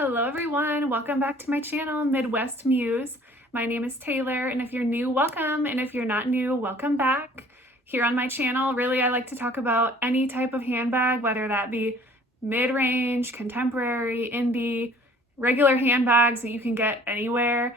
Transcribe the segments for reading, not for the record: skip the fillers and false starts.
Hello everyone, welcome back to my channel, Midluxemuse. My name is Taylor, and if you're new, welcome, and if you're not new, welcome back. Here on my channel, really I like to talk about any type of handbag, whether that be mid-range, contemporary, indie, regular handbags that you can get anywhere.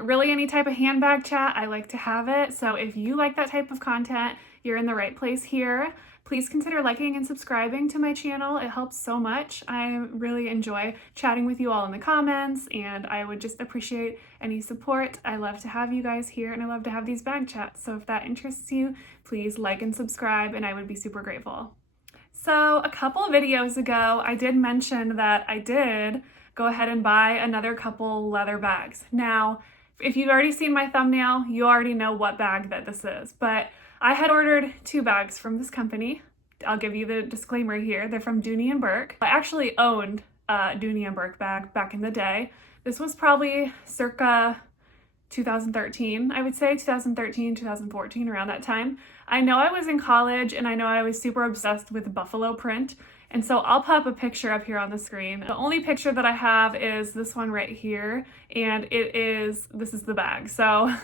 Really any type of handbag chat, I like to have it. So if you like that type of content, you're in the right place here. Please consider liking and subscribing to my channel. It helps so much. I really enjoy chatting with you all in the comments, and I would just appreciate any support. I love to have you guys here, and I love to have these bag chats. So if that interests you, please like and subscribe, and I would be super grateful. So a couple of videos ago, I did mention that I did go ahead and buy another couple leather bags. Now, if you've already seen my thumbnail, you already know what bag that this is, but I had ordered 2 bags from this company. I'll give you the disclaimer here. They're from Dooney and Bourke. I actually owned a Dooney and Bourke bag back in the day. This was probably circa 2013, I would say, 2013, 2014, around that time. I know I was in college and I know I was super obsessed with buffalo print. And so I'll pop a picture up here on the screen. The only picture that I have is this one right here, and this is the bag. So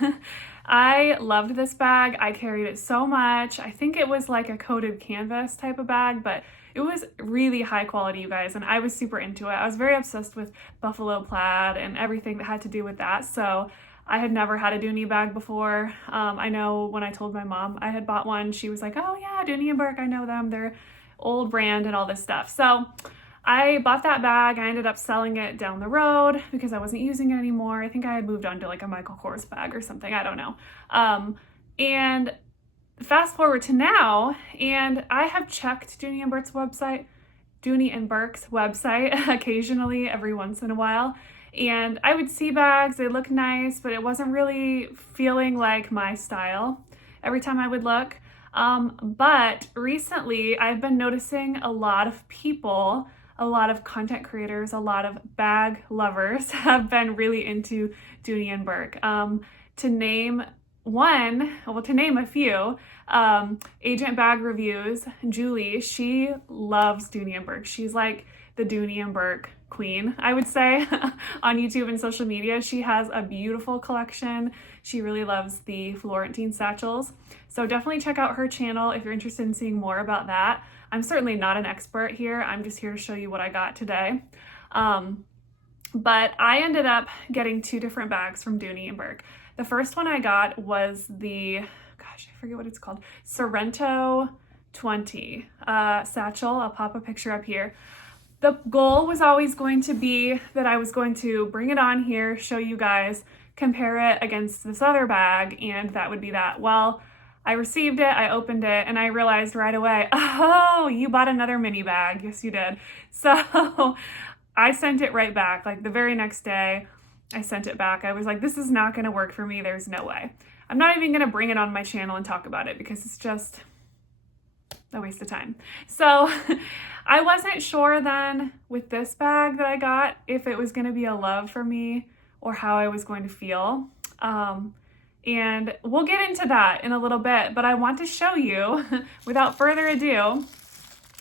I loved this bag. I carried it so much. I think it was like a coated canvas type of bag, but it was really high quality, you guys, and I was super into it. I was very obsessed with buffalo plaid and everything that had to do with that. So I had never had a Dooney bag before. I know when I told my mom I had bought one, she was like, oh yeah, Dooney and Bourke, I know them. They're old brand and all this stuff. So I bought that bag. I ended up selling it down the road because I wasn't using it anymore. I think I had moved on to like a Michael Kors bag or something. I don't know. And fast forward to now, and I have checked Dooney and Bourke's website occasionally, every once in a while. And I would see bags, they look nice, but it wasn't really feeling like my style every time I would look. But recently I've been noticing a lot of people, a lot of content creators, a lot of bag lovers have been really into Dooney and Bourke. To name a few, Agent Bag Reviews, Julie, she loves Dooney and Bourke. She's like the Dooney and Bourke queen, I would say, on YouTube and social media. She has a beautiful collection. She really loves the Florentine satchels. So definitely check out her channel if you're interested in seeing more about that. I'm certainly not an expert here. I'm just here to show you what I got today. But I ended up getting 2 different bags from Dooney and Bourke. The first one I got was the, gosh, I forget what it's called, Sorrento 20 satchel. I'll pop a picture up here. The goal was always going to be that I was going to bring it on here, show you guys, compare it against this other bag, and that would be that. Well, I received it, I opened it, and I realized right away, oh, you bought another mini bag. Yes, you did. So I sent it right back. Like the very next day, I sent it back. I was like, this is not gonna work for me. There's no way. I'm not even gonna bring it on my channel and talk about it because it's just a waste of time. So I wasn't sure then with this bag that I got if it was going to be a love for me or how I was going to feel. And we'll get into that in a little bit, but I want to show you, without further ado,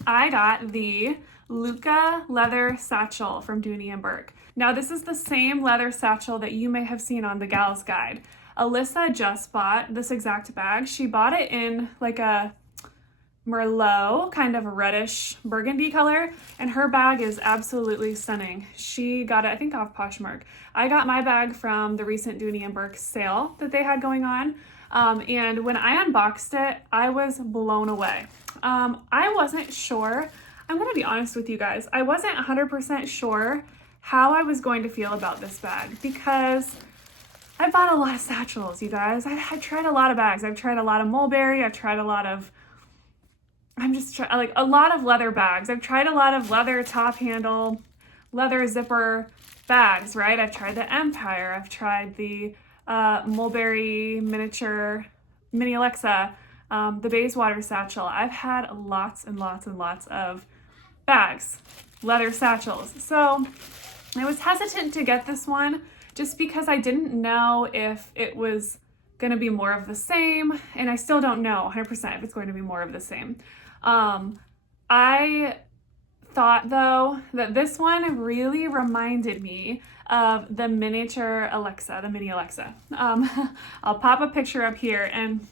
I got the Luca leather satchel from Dooney and Bourke. Now this is the same leather satchel that you may have seen on the Gal's Guide. Alyssa just bought this exact bag. She bought it in like a Merlot, kind of a reddish burgundy color, and her bag is absolutely stunning. She got it, I think, off Poshmark. I got my bag from the recent Dooney and Bourke sale that they had going on, and when I unboxed it, I was blown away. I wasn't sure, I'm gonna be honest with you guys, I wasn't 100% sure how I was going to feel about this bag because I bought a lot of satchels, you guys. I've tried a lot of bags. I've tried a lot of mulberry, I've tried a lot of a lot of leather bags. I've tried a lot of leather top handle, leather zipper bags, right? I've tried the Empire. I've tried the mulberry miniature mini Alexa, the Bayswater satchel. I've had lots and lots and lots of bags, leather satchels. So I was hesitant to get this one just because I didn't know if it was going to be more of the same, and I still don't know 100% if it's going to be more of the same. I thought though that this one really reminded me of the miniature Alexa, the mini Alexa. I'll pop a picture up here, and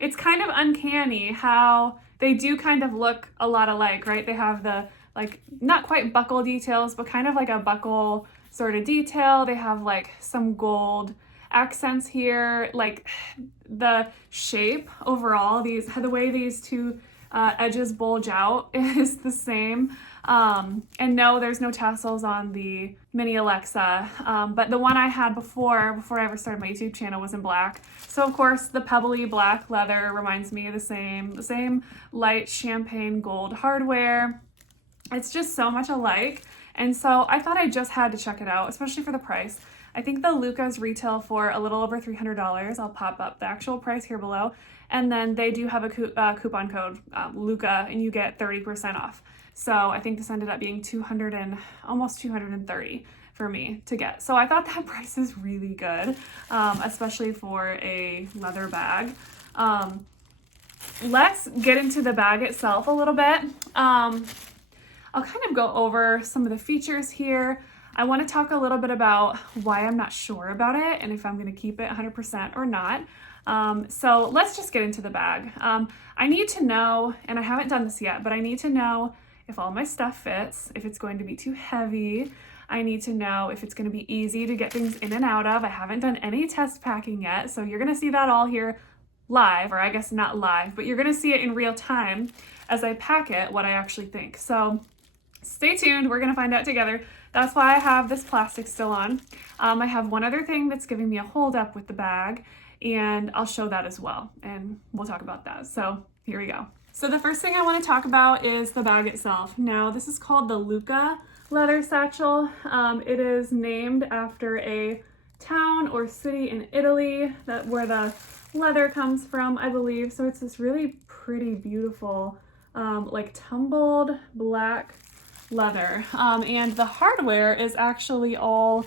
it's kind of uncanny how they do kind of look a lot alike, right? They have the, like, not quite buckle details, but kind of like a buckle sort of detail. They have like some gold accents here, like the shape overall, the way these two edges bulge out is the same. And no, there's no tassels on the mini Alexa, but the one I had before I ever started my YouTube channel was in black. So of course the pebbly black leather reminds me of the same light champagne gold hardware. It's just so much alike. And so I thought I just had to check it out, especially for the price. I think the Luca's retail for a little over $300. I'll pop up the actual price here below. And then they do have a coupon code, Luca, and you get 30% off. So I think this ended up being almost $230 for me to get. So I thought that price is really good, especially for a leather bag. Let's get into the bag itself a little bit. I'll kind of go over some of the features here. I want to talk a little bit about why I'm not sure about it and if I'm going to keep it 100% or not. So let's just get into the bag. I need to know, and I haven't done this yet, but I need to know if all my stuff fits, if it's going to be too heavy. I need to know if it's going to be easy to get things in and out of. I haven't done any test packing yet, so you're going to see that all here live, or I guess not live, but you're going to see it in real time as I pack it, what I actually think. So stay tuned, we're gonna find out together. That's why I have this plastic still on. I have one other thing that's giving me a hold up with the bag, and I'll show that as well, and we'll talk about that. So here we go. So the first thing I want to talk about is the bag itself. Now this is called the Luca leather satchel. It is named after a town or city in Italy where the leather comes from, I believe. So it's this really pretty, beautiful, like tumbled black leather, and the hardware is actually all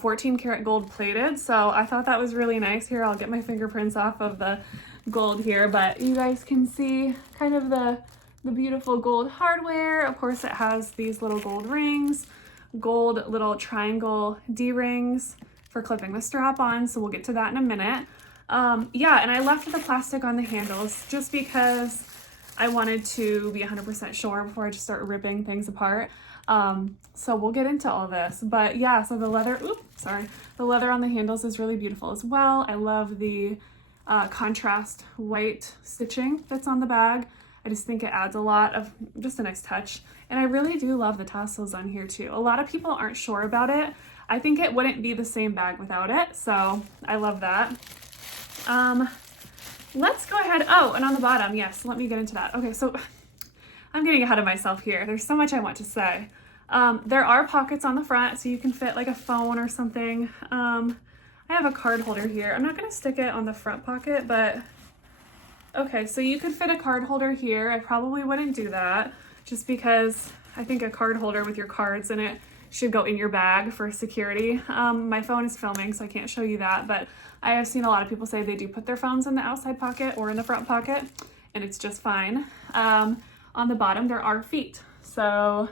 14 karat gold plated, so I thought that was really nice. Here, I'll get my fingerprints off of the gold here, but you guys can see kind of the beautiful gold hardware. Of course, it has these little gold rings, gold little triangle D-rings for clipping the strap on, so we'll get to that in a minute. Yeah, and I left the plastic on the handles just because I wanted to be 100% sure before I just start ripping things apart. So we'll get into all this, but yeah, so the leather, the leather on the handles is really beautiful as well. I love the contrast white stitching that's on the bag. I just think it adds a lot of, just a nice touch. And I really do love the tassels on here too. A lot of people aren't sure about it. I think it wouldn't be the same bag without it, so I love that. Let's go ahead. Oh, and on the bottom, yes, let me get into that. Okay, so I'm getting ahead of myself here. There's so much I want to say. There are pockets on the front, so you can fit like a phone or something. I have a card holder here. I'm not going to stick it on the front pocket, but okay, so you could fit a card holder here. I probably wouldn't do that just because I think a card holder with your cards in it should go in your bag for security. My phone is filming, so I can't show you that, but I have seen a lot of people say they do put their phones in the outside pocket or in the front pocket, and it's just fine. On the bottom, there are feet. So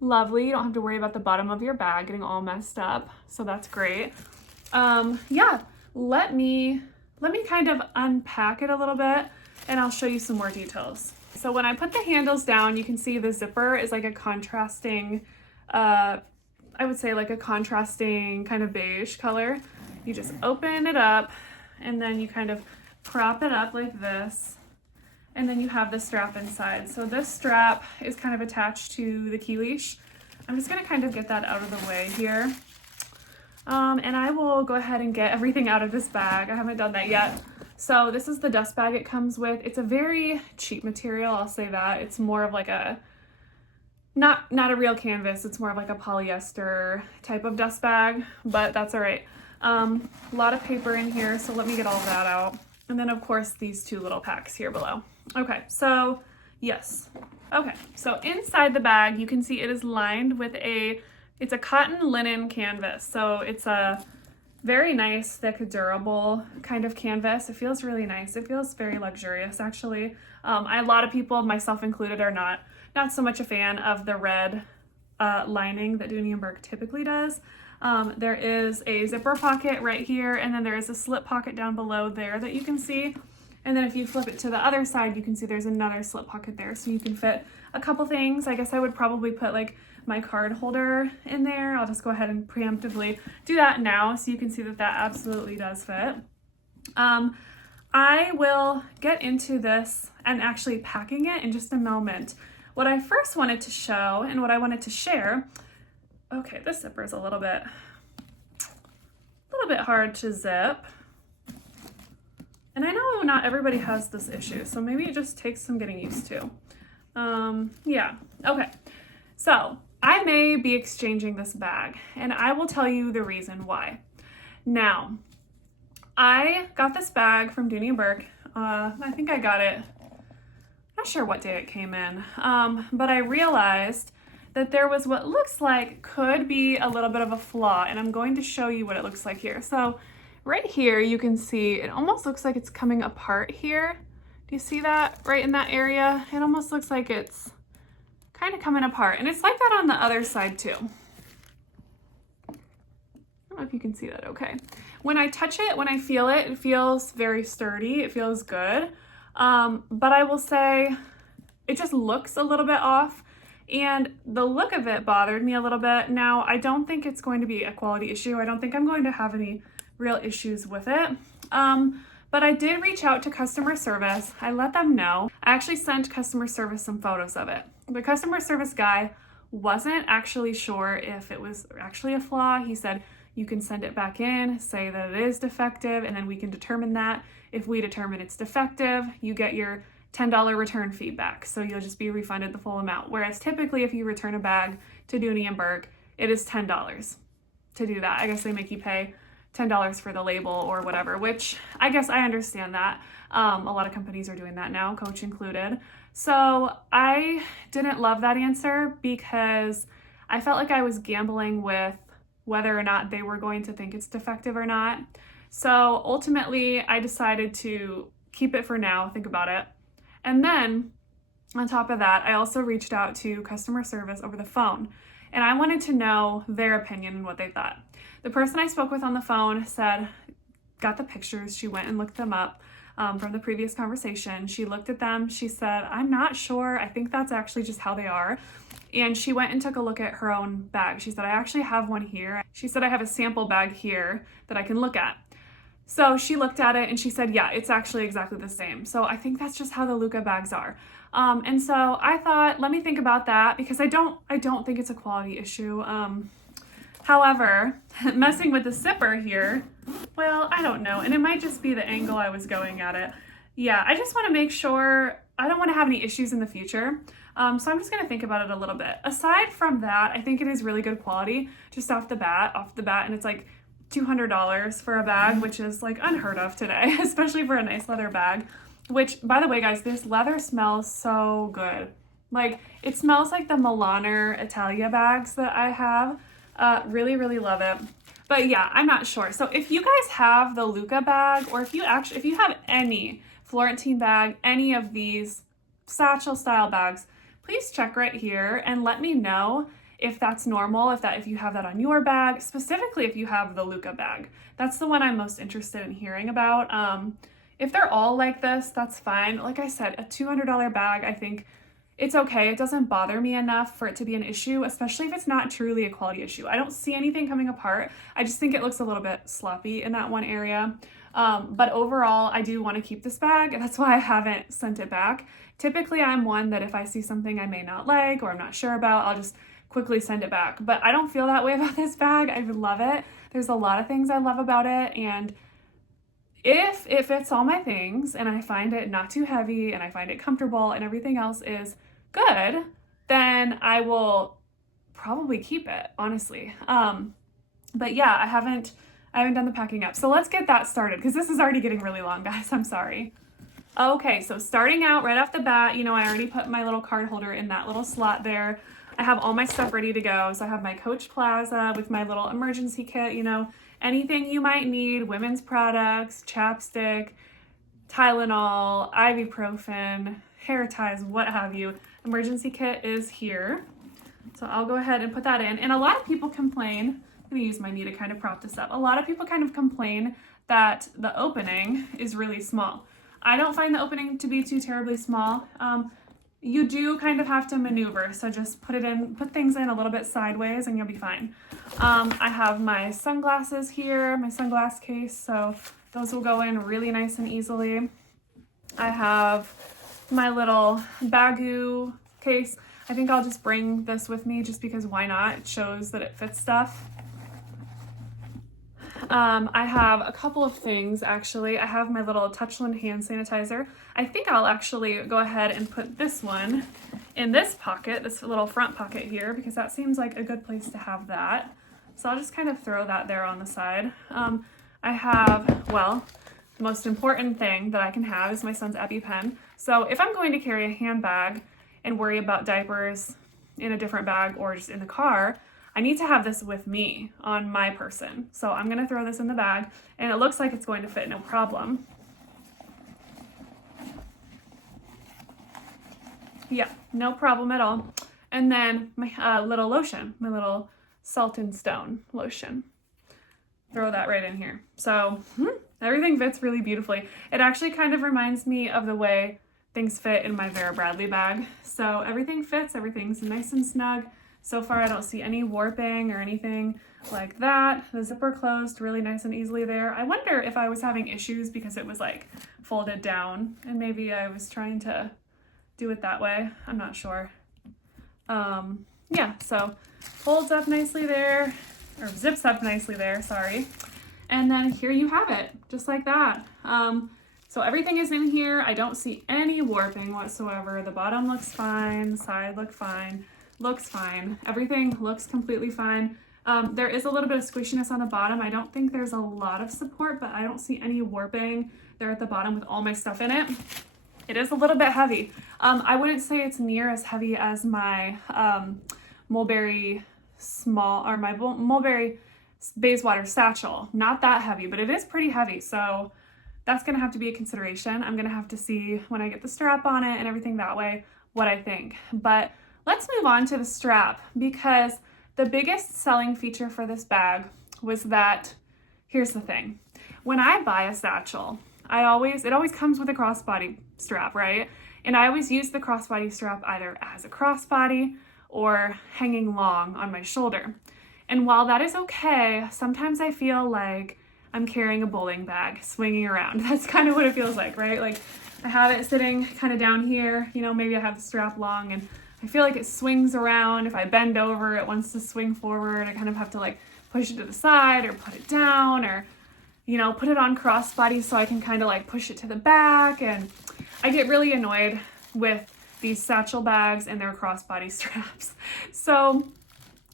lovely. You don't have to worry about the bottom of your bag getting all messed up. So that's great. Yeah, let me kind of unpack it a little bit, and I'll show you some more details. So when I put the handles down, you can see the zipper is like a contrasting, I would say like a contrasting kind of beige color. You just open it up, and then you kind of prop it up like this, and then you have the strap inside. So this strap is kind of attached to the key leash. I'm just gonna kind of get that out of the way here. And I will go ahead and get everything out of this bag. I haven't done that yet. So this is the dust bag it comes with. It's a very cheap material, I'll say that. It's more of like a, not a real canvas, it's more of like a polyester type of dust bag, but that's all right. A lot of paper in here, so let me get all of that out. And then of course these two little packs here below. Okay, so yes. Okay, so inside the bag, you can see it is lined with it's a cotton linen canvas. So it's a very nice, thick, durable kind of canvas. It feels really nice. It feels very luxurious, actually. A lot of people, myself included, are not not so much a fan of the red lining that Dooney and Bourke typically does. There is a zipper pocket right here, and then there is a slip pocket down below there that you can see. And then if you flip it to the other side, you can see there's another slip pocket there, so you can fit a couple things. I guess I would probably put like my card holder in there. I'll just go ahead and preemptively do that now so you can see that that absolutely does fit. I will get into this and actually packing it in just a moment. What I first wanted to show and what I wanted to share, okay, this zipper is a little bit hard to zip. And I know not everybody has this issue, so maybe it just takes some getting used to. Yeah, okay. So I may be exchanging this bag, and I will tell you the reason why. Now, I got this bag from Dooney and Bourke. I think I got it, not sure what day it came in, but I realized that there was what looks like could be a little bit of a flaw, and I'm going to show you what it looks like here. So right here, you can see it almost looks like it's coming apart here. Do you see that right in that area? It almost looks like it's kind of coming apart, and it's like that on the other side too. I don't know if you can see that okay. When I touch it, when I feel it, it feels very sturdy. It feels good. But I will say it just looks a little bit off, and the look of it bothered me a little bit. Now, I don't think it's going to be a quality issue. I don't think I'm going to have any real issues with it. But I did reach out to customer service. I let them know. I actually sent customer service some photos of it. The customer service guy wasn't actually sure if it was actually a flaw. He said, you can send it back in, say that it is defective, and then we can determine that. If we determine it's defective, you get your $10 return feedback. So you'll just be refunded the full amount. Whereas typically if you return a bag to Dooney and Bourke, it is $10 to do that. I guess they make you pay $10 for the label or whatever, which I guess I understand that. A lot of companies are doing that now, Coach included. So I didn't love that answer because I felt like I was gambling with whether or not they were going to think it's defective or not. So ultimately I decided to keep it for now, think about it. And then on top of that, I also reached out to customer service over the phone, and I wanted to know their opinion and what they thought. The person I spoke with on the phone said, got the pictures, she went and looked them up from the previous conversation. She looked at them, she said, I'm not sure, I think that's actually just how they are. And she went and took a look at her own bag. She said, I actually have one here. She said, I have a sample bag here that I can look at. So she looked at it and she said, yeah, it's actually exactly the same. So I think that's just how the Luca bags are. And so I thought, let me think about that because I don't think it's a quality issue. However, messing with the zipper here, well, I don't know. And it might just be the angle I was going at it. Yeah, I just want to make sure I don't want to have any issues in the future. So I'm just going to think about it a little bit. Aside from that, I think it is really good quality just off the bat, and it's like $200 for a bag, which is like unheard of today, especially for a nice leather bag, which by the way, guys, this leather smells so good. Like it smells like the Milano Italia bags that I have. Really, really love it. But yeah, I'm not sure. So if you guys have the Luca bag, or if you have any Florentine bag, any of these satchel style bags, please check right here and let me know if that's normal, if you have that on your bag, specifically if you have the Luca bag. That's the one I'm most interested in hearing about. If they're all like this, that's fine. Like I said, a $200 bag, I think it's okay. It doesn't bother me enough for it to be an issue, especially if it's not truly a quality issue. I don't see anything coming apart. I just think it looks a little bit sloppy in that one area. But overall, I do want to keep this bag. That's why I haven't sent it back. Typically, I'm one that if I see something I may not like or I'm not sure about, I'll just quickly send it back. But I don't feel that way about this bag. I love it. There's a lot of things I love about it. And if it fits all my things and I find it not too heavy and I find it comfortable and everything else is good, then I will probably keep it, honestly. But yeah, I haven't done the packing up. So let's get that started because this is already getting really long, guys. I'm sorry. Okay, so starting out right off the bat, I already put my little card holder in that little slot there. I have all my stuff ready to go. So I have my Coach Plaza with my little emergency kit, anything you might need, women's products, chapstick, Tylenol, ibuprofen, hair ties, what have you. emergency kit is here. So I'll go ahead and put that in. And a lot of people complain, I'm gonna use my knee to kind of prop this up. A lot of people kind of complain that the opening is really small. I don't find the opening to be too terribly small. You do kind of have to maneuver, so just put things in a little bit sideways and you'll be fine. I have my sunglasses here, my sunglass case, so those will go in really nice and easily. I have my little bagoo case. I think I'll just bring this with me just because why not? It shows that it fits stuff. I have a couple of things actually. I have my little Touchland hand sanitizer. I think I'll actually go ahead and put this one in this pocket, this little front pocket here, because that seems like a good place to have that. So I'll just kind of throw that there on the side. I have, well, the most important thing that I can have is my son's EpiPen. So if I'm going to carry a handbag and worry about diapers in a different bag or just in the car, I need to have this with me on my person. So I'm gonna throw this in the bag and it looks like it's going to fit no problem. Yeah, no problem at all. And then my little lotion, my little Salt and Stone lotion. Throw that right in here. So everything fits really beautifully. It actually kind of reminds me of the way things fit in my Vera Bradley bag. So everything fits, everything's nice and snug. So far, I don't see any warping or anything like that. The zipper closed really nice and easily there. I wonder if I was having issues because it was like folded down and maybe I was trying to do it that way. I'm not sure. Yeah, so folds up nicely there, or zips up nicely there, sorry. And then here you have it, just like that. So everything is in here. I don't see any warping whatsoever. The bottom looks fine, the side looks fine. Everything looks completely fine. There is a little bit of squishiness on the bottom. I don't think there's a lot of support, but I don't see any warping there at the bottom with all my stuff in it. It is a little bit heavy. I wouldn't say it's near as heavy as my Mulberry Mulberry Bayswater Satchel. Not that heavy, but it is pretty heavy. So that's gonna have to be a consideration. I'm gonna have to see when I get the strap on it and everything that way, what I think. But let's move on to the strap, because the biggest selling feature for this bag was that, here's the thing. When I buy a satchel, it always comes with a crossbody strap, right? And I always use the crossbody strap either as a crossbody or hanging long on my shoulder. And while that is okay, sometimes I feel like I'm carrying a bowling bag swinging around. That's kind of what it feels like, right? Like I have it sitting kind of down here, you know, maybe I have the strap long and I feel like it swings around. If I bend over, it wants to swing forward. I kind of have to like push it to the side or put it down or, you know, put it on crossbody so I can kind of like push it to the back. And I get really annoyed with these satchel bags and their crossbody straps. So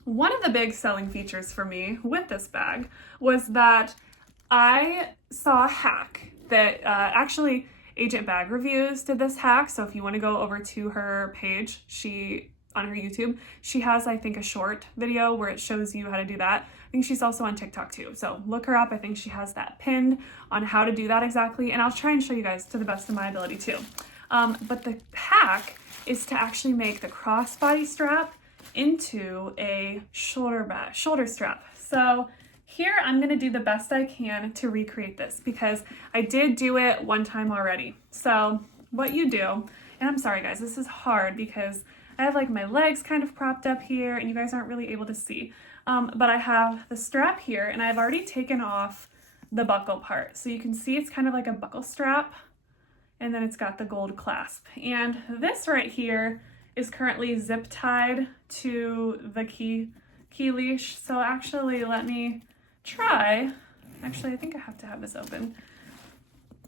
one of the big selling features for me with this bag was that I saw a hack that actually Agent Bag Reviews did this hack. So if you want to go over to her page, on her YouTube, she has, I think, a short video where it shows you how to do that. I think she's also on TikTok too. So look her up. I think she has that pinned on how to do that exactly. And I'll try and show you guys to the best of my ability too. But the hack is to actually make the crossbody strap into a shoulder strap. So here I'm going to do the best I can to recreate this because I did do it one time already. So what you do, and I'm sorry guys, this is hard because I have like my legs kind of propped up here and you guys aren't really able to see. But I have the strap here and I've already taken off the buckle part. So you can see it's kind of like a buckle strap and then it's got the gold clasp. And this right here is currently zip tied to the key leash. So actually let me try, actually I think I have to have this open.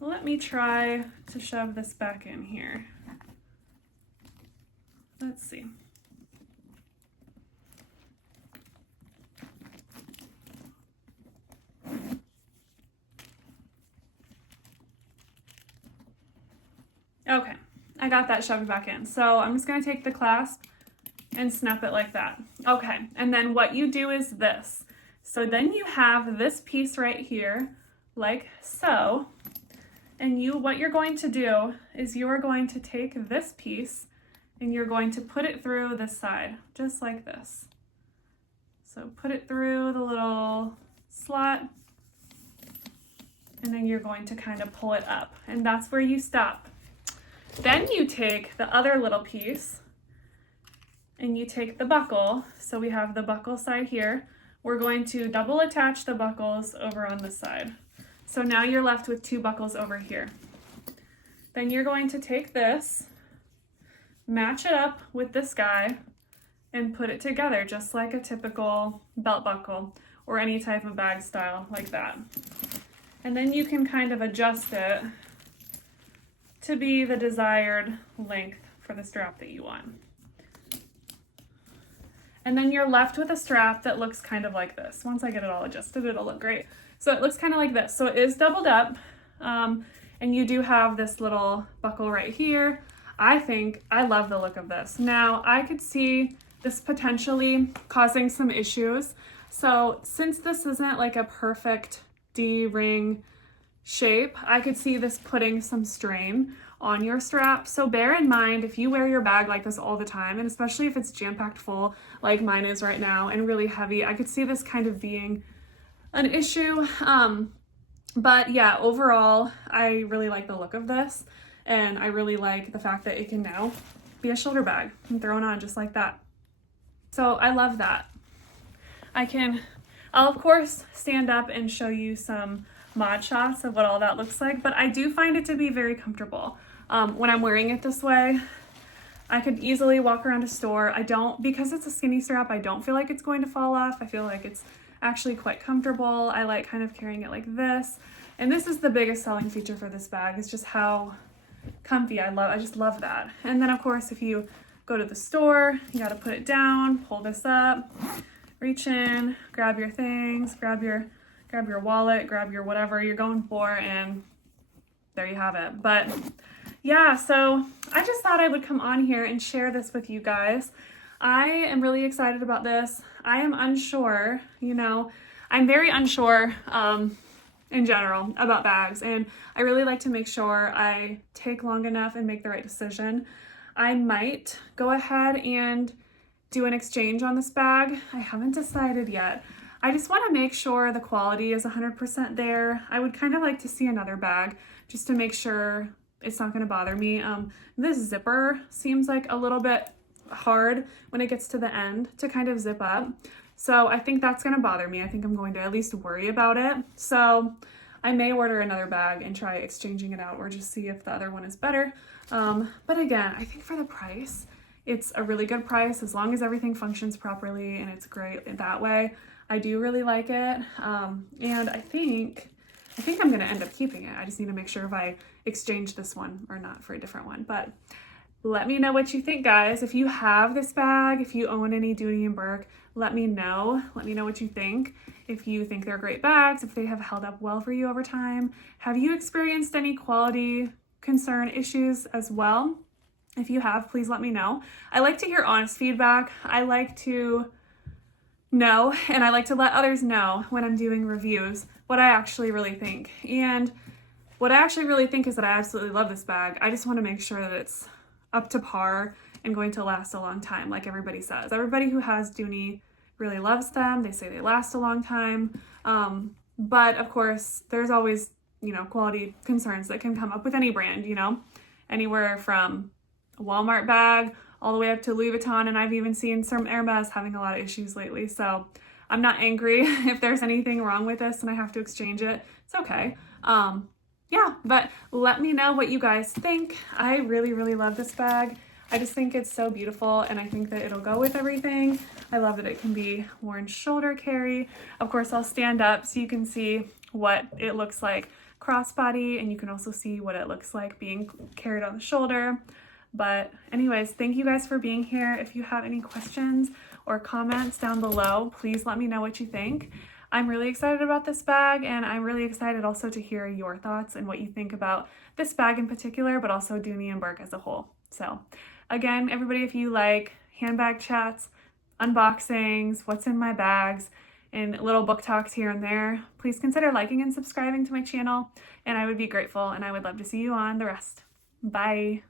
Let me try to shove this back in here. Let's see. Okay, I got that shoved back in. So I'm just gonna take the clasp and snap it like that. Okay, and then what you do is this. So then you have this piece right here, like so, and what you're going to do is you are going to take this piece and you're going to put it through this side, just like this. So put it through the little slot, and then you're going to kind of pull it up, and that's where you stop. Then you take the other little piece and you take the buckle. So we have the buckle side here. We're going to double attach the buckles over on this side. So now you're left with 2 buckles over here. Then you're going to take this, match it up with this guy, and put it together just like a typical belt buckle or any type of bag style like that. And then you can kind of adjust it to be the desired length for the strap that you want. And then you're left with a strap that looks kind of like this. Once I get it all adjusted, it'll look great. So it looks kind of like this. So it is doubled up, and you do have this little buckle right here. I love the look of this. Now, I could see this potentially causing some issues. So since this isn't like a perfect D-ring shape, I could see this putting some strain on your strap. So bear in mind, if you wear your bag like this all the time, and especially if it's jam-packed full like mine is right now and really heavy, I could see this kind of being an issue. But yeah, overall, I really like the look of this, and I really like the fact that it can now be a shoulder bag and thrown on just like that. So I love that. I'll of course stand up and show you some mod shots of what all that looks like, but I do find it to be very comfortable. When I'm wearing it this way, I could easily walk around a store. Because it's a skinny strap, I don't feel like it's going to fall off. I feel like it's actually quite comfortable. I like kind of carrying it like this. And this is the biggest selling feature for this bag, is just how comfy I just love that. And then of course, if you go to the store, you got to put it down, pull this up, reach in, grab your things, grab your wallet, grab your whatever you're going for, and there you have it. But yeah, so I just thought I would come on here and share this with you guys. I am really excited about this. I am unsure, I'm very unsure in general about bags, and I really like to make sure I take long enough and make the right decision. I might go ahead and do an exchange on this bag. I haven't decided yet. I just want to make sure the quality is 100% there. I would kind of like to see another bag just to make sure it's not going to bother me. This zipper seems like a little bit hard when it gets to the end to kind of zip up. So I think that's going to bother me. I think I'm going to at least worry about it. So I may order another bag and try exchanging it out, or just see if the other one is better. But again, I think for the price, it's a really good price as long as everything functions properly and it's great that way. I do really like it. And I think I'm going to end up keeping it. I just need to make sure if I exchange this one or not for a different one. But let me know what you think, guys. If you have this bag, if you own any Dooney and Bourke, let me know. Let me know what you think. If you think they're great bags, if they have held up well for you over time. Have you experienced any quality concern issues as well? If you have, please let me know. I like to hear honest feedback. I like to know, and I like to let others know when I'm doing reviews what I actually really think. And what I actually really think is that I absolutely love this bag. I just want to make sure that it's up to par and going to last a long time, like everybody says. Everybody who has Dooney really loves them. They say they last a long time. But of course, there's always, quality concerns that can come up with any brand, anywhere from a Walmart bag all the way up to Louis Vuitton. And I've even seen some Hermes having a lot of issues lately. So I'm not angry if there's anything wrong with this and I have to exchange it. It's okay. Yeah, but let me know what you guys think. I really, really love this bag. I just think it's so beautiful, and I think that it'll go with everything. I love that it can be worn shoulder carry. Of course, I'll stand up so you can see what it looks like crossbody, and you can also see what it looks like being carried on the shoulder. But anyways, thank you guys for being here. If you have any questions or comments down below, please let me know what you think. I'm really excited about this bag, and I'm really excited also to hear your thoughts and what you think about this bag in particular, but also Dooney and Bourke as a whole. So again, everybody, if you like handbag chats, unboxings, what's in my bags, and little book talks here and there, please consider liking and subscribing to my channel, and I would be grateful, and I would love to see you on the rest. Bye.